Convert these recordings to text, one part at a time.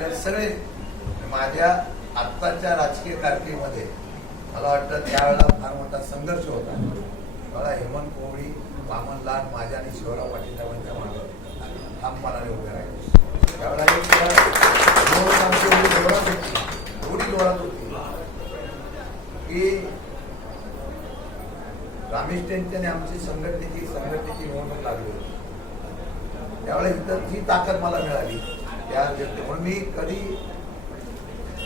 सगळे माझ्या आत्ताच्या राजकीय कारकिर्दीमध्ये मला वाटतं त्यावेळेला फार मोठा संघर्ष होता. मला हेमंत कोवळी, वामन लाड, माझ्या आणि शिवराव पाटील साहेबांच्या मागे ठामपणाने उभे राहिले. त्यावेळेला एवढी जोरात होती की रमेश टेंचने आमची संघटनेची निवडणूक लागली होती. त्यावेळेला इतर जी ताकद मला मिळाली त्या म्हणून मी कधी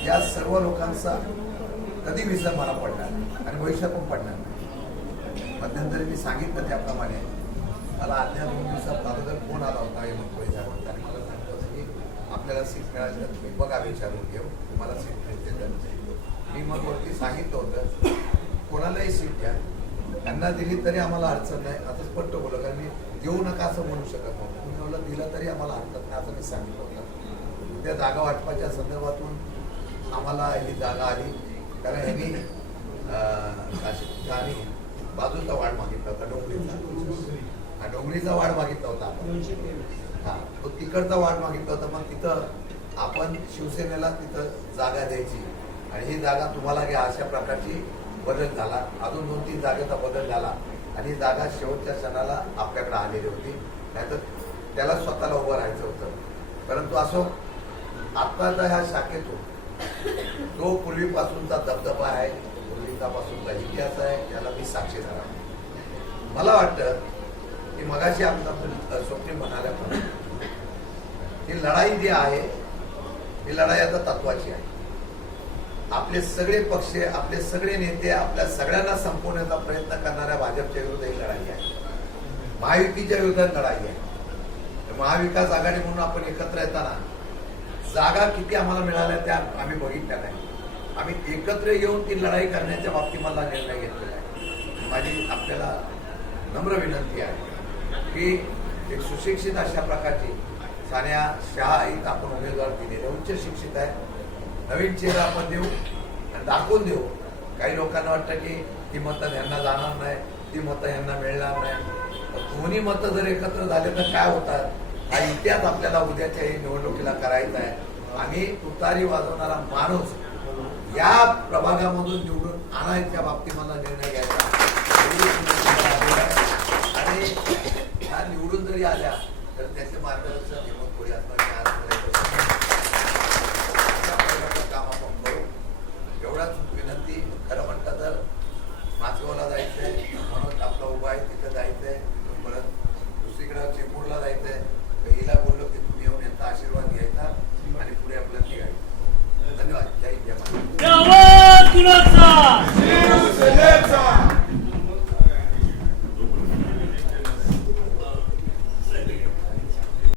या सर्व लोकांचा कधी विसर मला पडणार नाही आणि भविष्यात पण पडणार नाही. मध्यंतरी मी सांगितलं त्याप्रमाणे मला आदल्या 2 दिवसात अगोदर फोन आला होता हेमंत कोळी साहेबांचा आणि मला सांगितलं होतं की आपल्याला सीट मिळाली तर तुम्ही बघा विचारून घेऊ, तुम्हाला सीट मिळते तर. मी मग वरती सांगितलं होतं कोणालाही सीट घ्या, त्यांना दिली तरी आम्हाला अडचण नाही. आता स्पष्ट बोललं कारण मी देऊ नका असं म्हणू शकत नव्हतं. तुम्ही मला दिलं तरी आम्हाला हरकत नाही असं मी सांगितलं होतं. त्या जागा वाटपाच्या संदर्भातून आम्हाला ही जागा आली कारण ह्यांनी आणि बाजूचा वाढ मागितला होता डोंगरीचा. डोंगरीचा वाढ मागितला होता आपण. हा तो तिकडचा वाढ मागितला होता. मग तिथं आपण शिवसेनेला तिथं जागा द्यायची आणि ही जागा तुम्हाला घ्या अशा प्रकारची बदल झाला. अजून 2-3 जागेचा बदल झाला आणि ही जागा शेवटच्या क्षणाला आपल्याकडे आलेली होती. नाहीतर त्याला स्वतःला उभं राहायचं होतं. परंतु असो आत्ताचा ह्या शाखेतून जो पूर्वीपासूनचा दबदबा आहे, पूर्वीपासूनचा इतिहास आहे, त्याला मी साक्षीदार आहे. मला वाटतं की मगाशी आमचा स्वप्नील म्हणाल्याप्रमाणे ही लढाई जी आहे ही लढाई आता तत्वाची आहे. आपले सगळे पक्ष, आपले सगळे नेते आपल्या सगळ्यांना संपवण्याचा प्रयत्न करणाऱ्या भाजपच्या विरुद्ध ही लढाई आहे. महायुतीच्या विरोधात लढाई आहे. महाविकास आघाडी म्हणून आपण एकत्र येताना जागा किती आम्हाला मिळाल्या त्या आम्ही बघितल्या नाही. आम्ही एकत्र येऊन ती लढाई करण्याच्या बाबतीत मला निर्णय घेतलेला आहे. माझी आपल्याला नम्र विनंती आहे की एक सुशिक्षित अशा प्रकारची सान्या शहा इथं आपण उमेदवार दिलेले उच्च शिक्षित आहे. नवीन चेहरा आपण देऊ आणि दाखवून देऊ. काही लोकांना वाटतं की ती मतं यांना जाणार नाही, ती मतं यांना मिळणार नाही. दोन्ही मतं जर एकत्र झाले तर काय होतात हा इतिहास आपल्याला उद्याच्या निवडणुकीला करायचा आहे. आम्ही तुतारी वाजवणारा माणूस या प्रभागामधून निवडून आणायच्या बाबतीत मला निर्णय घ्यायचा आणि ह्या निवडून जरी आल्या तर त्याचे मार्गदर्शन हेमंत कोळी असणार काम आपण करू. एवढाच विनंती. खरं म्हणतं तर मासगावला जायचंय म्हणून आपला उभा आहे तिथं जायचंय, तिथून परत दुसरीकडे चिपळूणला जायचंय. हिला बोललो की तुम्ही येऊन यांचा आशीर्वाद घ्यायचा आणि पुढे आपल्याला निघायचं. धन्यवाद. जय हिंद.